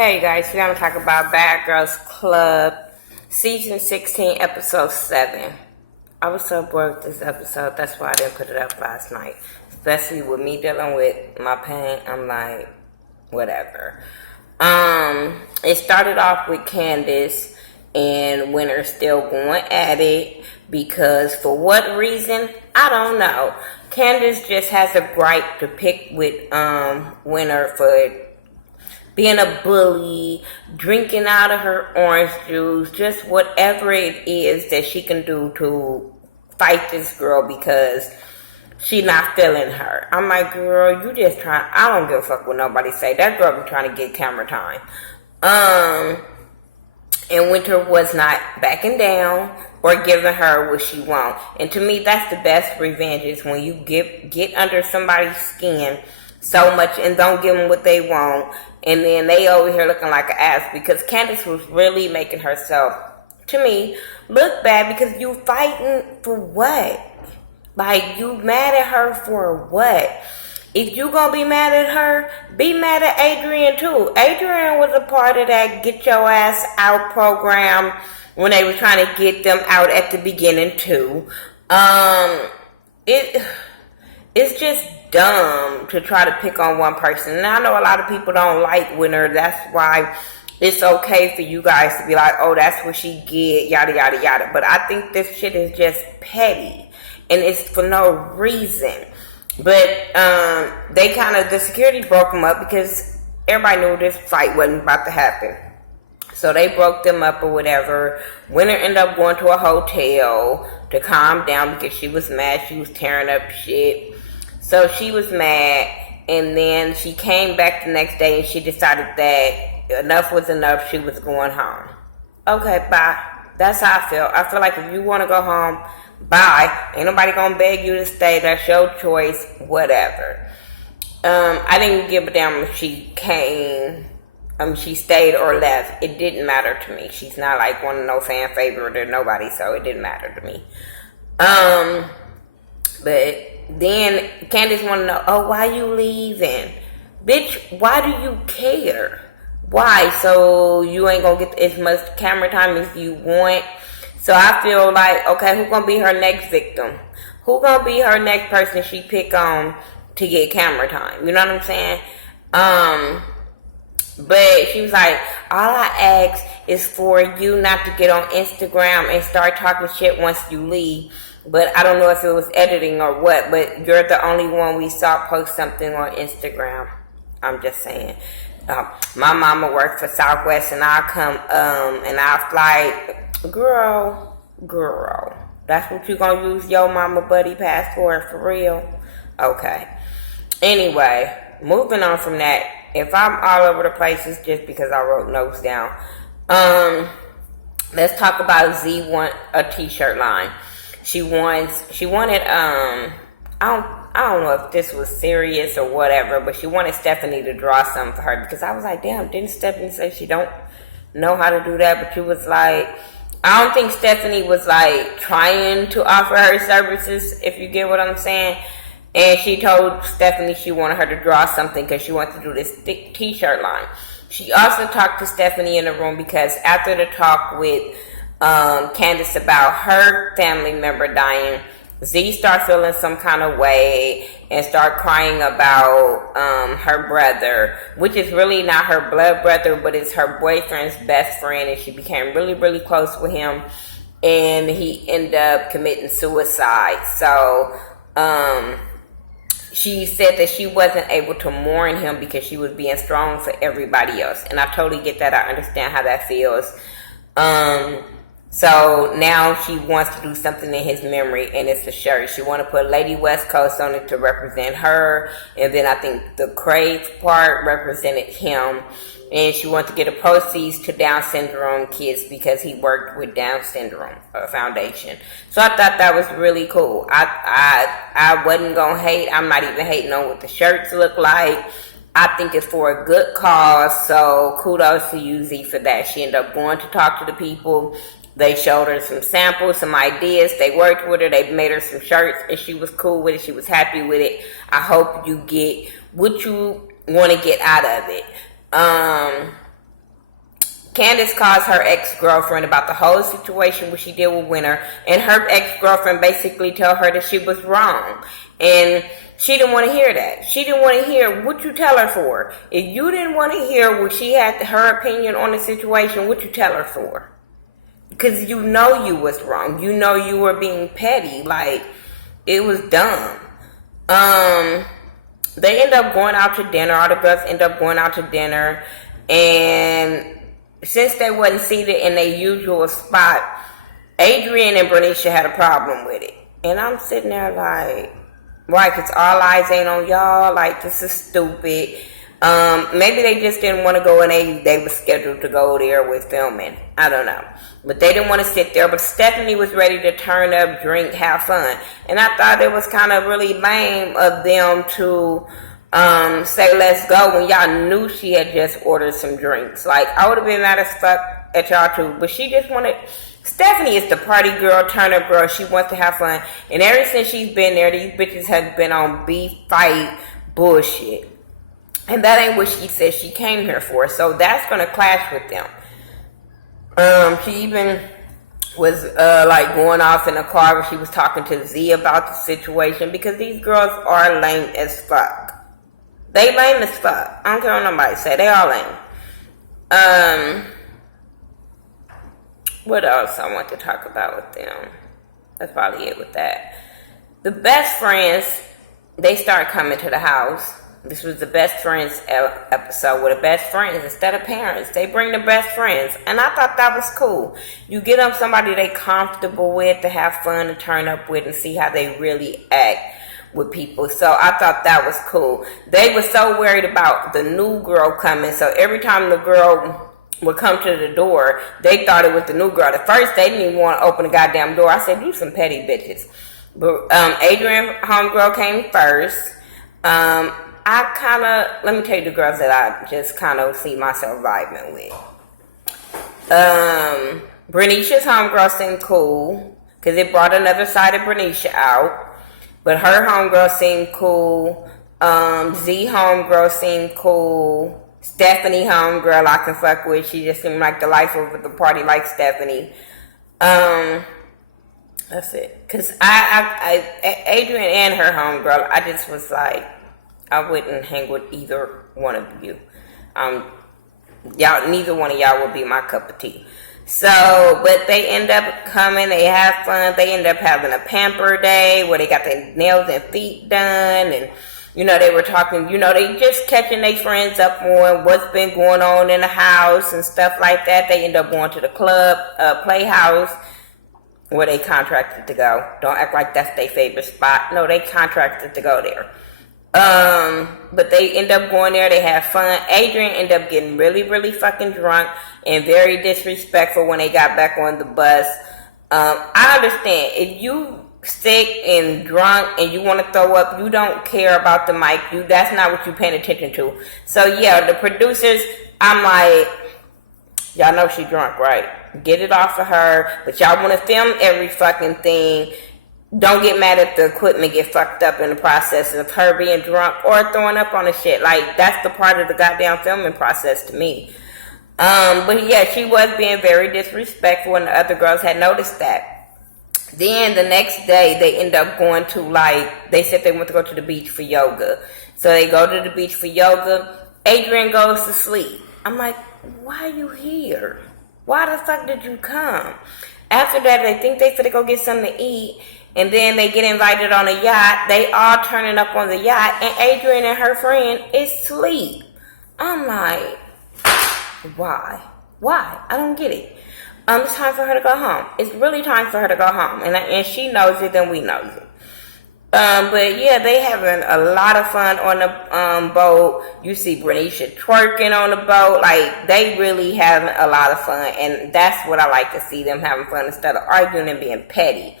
Hey guys, today I'm talking about Bad Girls Club, Season 16, Episode 7. I was so bored with this episode, that's why I didn't put it up last night. Especially with me dealing with my pain, I'm like, whatever. It started off with Candice and Winter still going at it because for what reason, I don't know. Candice just has a gripe to pick with Winter for being a bully, drinking out of her orange juice, just whatever it is that she can do to fight this girl because she not feeling her. I'm like, girl, you just trying. I don't give a fuck what nobody say. That girl be trying to get camera time. And Winter was not backing down or giving her what she want. And to me, that's the best revenge is when you get under somebody's skin so much and don't give them what they want, and then they over here looking like an ass because Candice was really making herself, to me, look bad because you fighting for what? Like, you mad at her for what? If you gonna be mad at her, be mad at Adrian too. Adrian was a part of that Get Your Ass Out program when they were trying to get them out at the beginning too. It's just dumb to try to pick on one person. And I know a lot of people don't like Winter. That's why it's okay for you guys to be like, oh, that's what she get, yada, yada, yada. But I think this shit is just petty. And it's for no reason. But they kind of, the security broke them up because everybody knew this fight wasn't about to happen. So they broke them up or whatever. Winter ended up going to a hotel to calm down because she was mad. She was tearing up shit. So she was mad, and then she came back the next day and she decided that enough was enough. She was going home. Okay, bye. That's how I feel. I feel like if you want to go home, bye. Ain't nobody gonna beg you to stay. That's your choice. Whatever. I didn't give a damn if she came. She stayed or left. It didn't matter to me. She's not like one of no fan favorite or nobody, so it didn't matter to me. But then Candice want to know, oh, why you leaving? Bitch, why do you care? Why? So you ain't gonna get as much camera time as you want? So I feel like, okay, who gonna be her next victim? Who gonna be her next person she pick on to get camera time? You know what I'm saying? But she was like, all I ask is for you not to get on Instagram and start talking shit once you leave. But I don't know if it was editing or what, but you're the only one we saw post something on Instagram. I'm just saying. My mama works for Southwest and I'll come and I'll fly. Girl. That's what you gonna use your mama buddy pass for real? Okay. Anyway, moving on from that. If I'm all over the place, it's just because I wrote notes down. Let's talk about Z want a t-shirt line. She wanted, I don't know if this was serious or whatever, but she wanted Stephanie to draw something for her because I was like, damn, didn't Stephanie say she don't know how to do that? But she was like, I don't think Stephanie was like trying to offer her services, if you get what I'm saying. And she told Stephanie she wanted her to draw something because she wanted to do this thick t-shirt line. She also talked to Stephanie in the room because after the talk with Candice about her family member dying, Z started feeling some kind of way and started crying about her brother, which is really not her blood brother, but it's her boyfriend's best friend, and she became really, really close with him, and he ended up committing suicide. So she said that she wasn't able to mourn him because she was being strong for everybody else, and I totally get that. I understand how that feels. So now she wants to do something in his memory, and it's a shirt. She want to put Lady West Coast on it to represent her, and then I think the Crave part represented him, and she wants to get a proceeds to Down syndrome kids because he worked with Down syndrome foundation. So I thought that was really cool. I wasn't gonna hate. I'm not even hating on what the shirts look like. I think it's for a good cause, so kudos to you, Z, for that. She ended up going to talk to the people. They showed her some samples, some ideas. They worked with her. They made her some shirts, and she was cool with it. She was happy with it. I hope you get what you want to get out of it. Candice calls her ex-girlfriend about the whole situation, what she did with Winter, and her ex-girlfriend basically told her that she was wrong. And she didn't want to hear that. She didn't want to hear what you tell her for. If you didn't want to hear what she had, her opinion on the situation, what you tell her for? Because you know you was wrong. You know you were being petty. Like, it was dumb. They end up going out to dinner. All the girls end up going out to dinner. And since they wasn't seated in their usual spot, Adrian and Bernicia had a problem with it. And I'm sitting there like, why? Because all eyes ain't on y'all. Like, this is stupid. Maybe they just didn't want to go and they were scheduled to go there with filming. I don't know. But they didn't want to sit there. But Stephanie was ready to turn up, drink, have fun. And I thought it was kind of really lame of them to say let's go when y'all knew she had just ordered some drinks. Like, I would have been mad as fuck at y'all too. But she just wanted... Stephanie is the party girl, turn-up girl. She wants to have fun. And ever since she's been there, these bitches have been on beef fight bullshit. And that ain't what she said she came here for. So that's going to clash with them. She even was like going off in the car when she was talking to Z about the situation. Because these girls are lame as fuck. They lame as fuck. I don't care what nobody say. They all lame. What else I want to talk about with them? That's probably it with that. The best friends, they start coming to the house. This was the best friends episode with the best friends instead of parents. They bring the best friends. And I thought that was cool. You get them somebody they comfortable with to have fun and turn up with and see how they really act with people. So I thought that was cool. They were so worried about the new girl coming. So every time the girl would come to the door, they thought it was the new girl. At first, they didn't even want to open the goddamn door. I said, you some petty bitches. But Adrian homegirl came first. Let me tell you the girls that I just kind of see myself vibing with. Brenicia's homegirl seemed cool, because it brought another side of Bernicia out. But her homegirl seemed cool. Z homegirl seemed cool. Stephanie homegirl I can fuck with. She just seemed like the life of the party, like Stephanie. That's it. Because Adrian and her homegirl, I just was like, I wouldn't hang with either one of you. Neither one of y'all would be my cup of tea. So, but they end up coming, they have fun, they end up having a pamper day where they got their nails and feet done, and you know, they were talking, you know, they just catching their friends up on what's been going on in the house and stuff like that. They end up going to the club, Playhouse, where they contracted to go. Don't act like that's their favorite spot. No, they contracted to go there. But they end up going there, they have fun. Adrian ended up getting really, really fucking drunk and very disrespectful when they got back on the bus. I understand, if you sick and drunk and you want to throw up, you don't care about the mic, that's not what you're paying attention to. So yeah, the producers, I'm like, y'all know she drunk, right? Get it off of her. But y'all want to film every fucking thing. Don't get mad if the equipment get fucked up in the process of her being drunk or throwing up on the shit. Like, that's the part of the goddamn filming process to me. But yeah, she was being very disrespectful and the other girls had noticed that. Then the next day, they end up going to, like, they said they went to go to the beach for yoga. So they go to the beach for yoga. Adrian goes to sleep. I'm like, why are you here? Why the fuck did you come? After that, they think they finna go get something to eat. And then they get invited on a yacht. They all turning up on the yacht. And Adrian and her friend is asleep. I'm like, why? Why? I don't get it. It's time for her to go home. It's really time for her to go home. And she knows it, then we know it. But yeah, they having a lot of fun on the boat. You see Bernicia twerking on the boat. Like, they really having a lot of fun. And that's what I like to see, them having fun instead of arguing and being petty.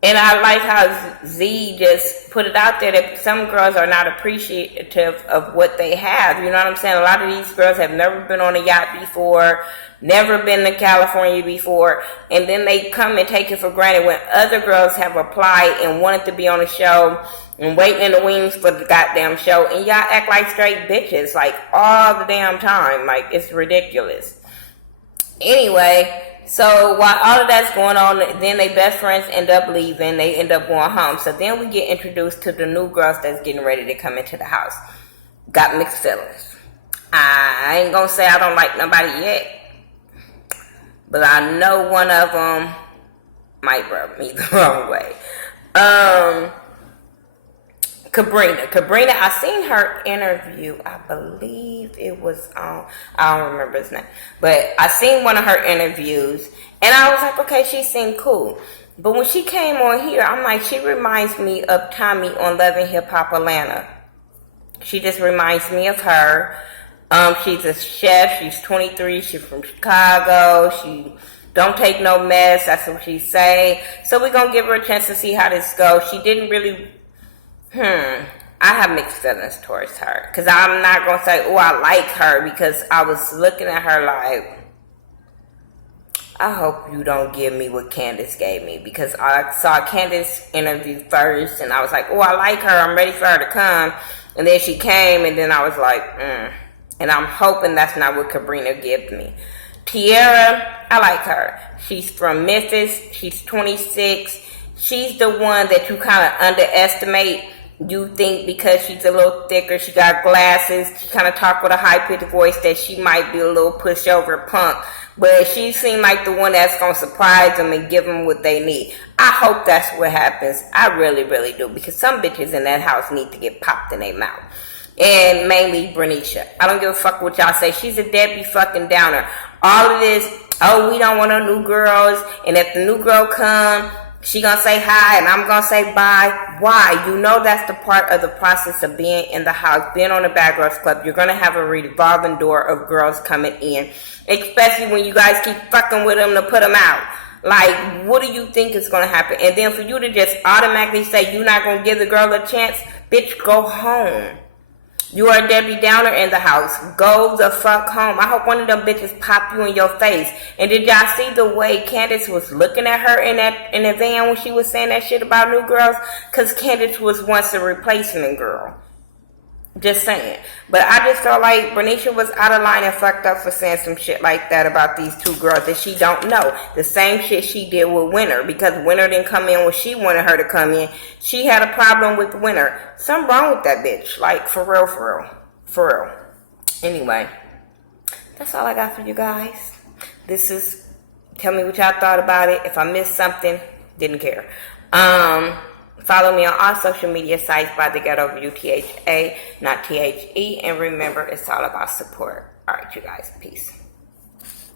And I like how Z just put it out there that some girls are not appreciative of what they have. You know what I'm saying? A lot of these girls have never been on a yacht before, never been to California before, and then they come and take it for granted when other girls have applied and wanted to be on the show and waiting in the wings for the goddamn show, and y'all act like straight bitches, like, all the damn time. Like, it's ridiculous. Anyway, so while all of that's going on, then they best friends end up leaving. They end up going home. So then we get introduced to the new girls that's getting ready to come into the house. Got mixed feelings. I ain't gonna say I don't like nobody yet, but I know one of them might rub me the wrong way. Cabrina, I seen her interview. I believe it was on, I don't remember his name, but I seen one of her interviews, and I was like, okay, she seemed cool. But when she came on here, I'm like, she reminds me of Tommy on Love and Hip Hop Atlanta. She just reminds me of her. She's a chef. She's 23. She's from Chicago. She don't take no mess. That's what she say. So we're going to give her a chance to see how this goes. She didn't really... I have mixed feelings towards her. Because I'm not going to say, oh, I like her. Because I was looking at her like... I hope you don't give me what Candice gave me. Because I saw Candice interview first. And I was like, oh, I like her. I'm ready for her to come. And then she came. And then I was like, And I'm hoping that's not what Cabrina gives me. Tiara, I like her. She's from Memphis. She's 26. She's the one that you kind of underestimate. You think because she's a little thicker, she got glasses, she kind of talk with a high-pitched voice that she might be a little pushover punk. But she seemed like the one that's going to surprise them and give them what they need. I hope that's what happens. I really, really do. Because some bitches in that house need to get popped in their mouth. And mainly Bernicia. I don't give a fuck what y'all say. She's a deadbeat fucking downer. All of this, oh, we don't want no new girls. And if the new girl come, she gonna say hi and I'm gonna say bye. Why? You know that's the part of the process of being in the house, being on the Bad Girls Club. You're gonna have a revolving door of girls coming in. Especially when you guys keep fucking with them to put them out. Like, what do you think is gonna happen? And then for you to just automatically say you're not gonna give the girl a chance, bitch, go home. You are a Debbie Downer in the house. Go the fuck home. I hope one of them bitches pop you in your face. And did y'all see the way Candice was looking at her in the van when she was saying that shit about new girls? Because Candice was once a replacement girl. Just saying. But I just felt like Bernicia was out of line and fucked up for saying some shit like that about these two girls that she don't know. The same shit she did with Winter. Because Winter didn't come in when she wanted her to come in. She had a problem with Winter. Something wrong with that bitch. Like, for real, for real. For real. Anyway. That's all I got for you guys. This is... Tell me what y'all thought about it. If I missed something, didn't care. Follow me on all social media sites by Thaghettoview, THA, not THE. And remember, it's all about support. All right, you guys. Peace.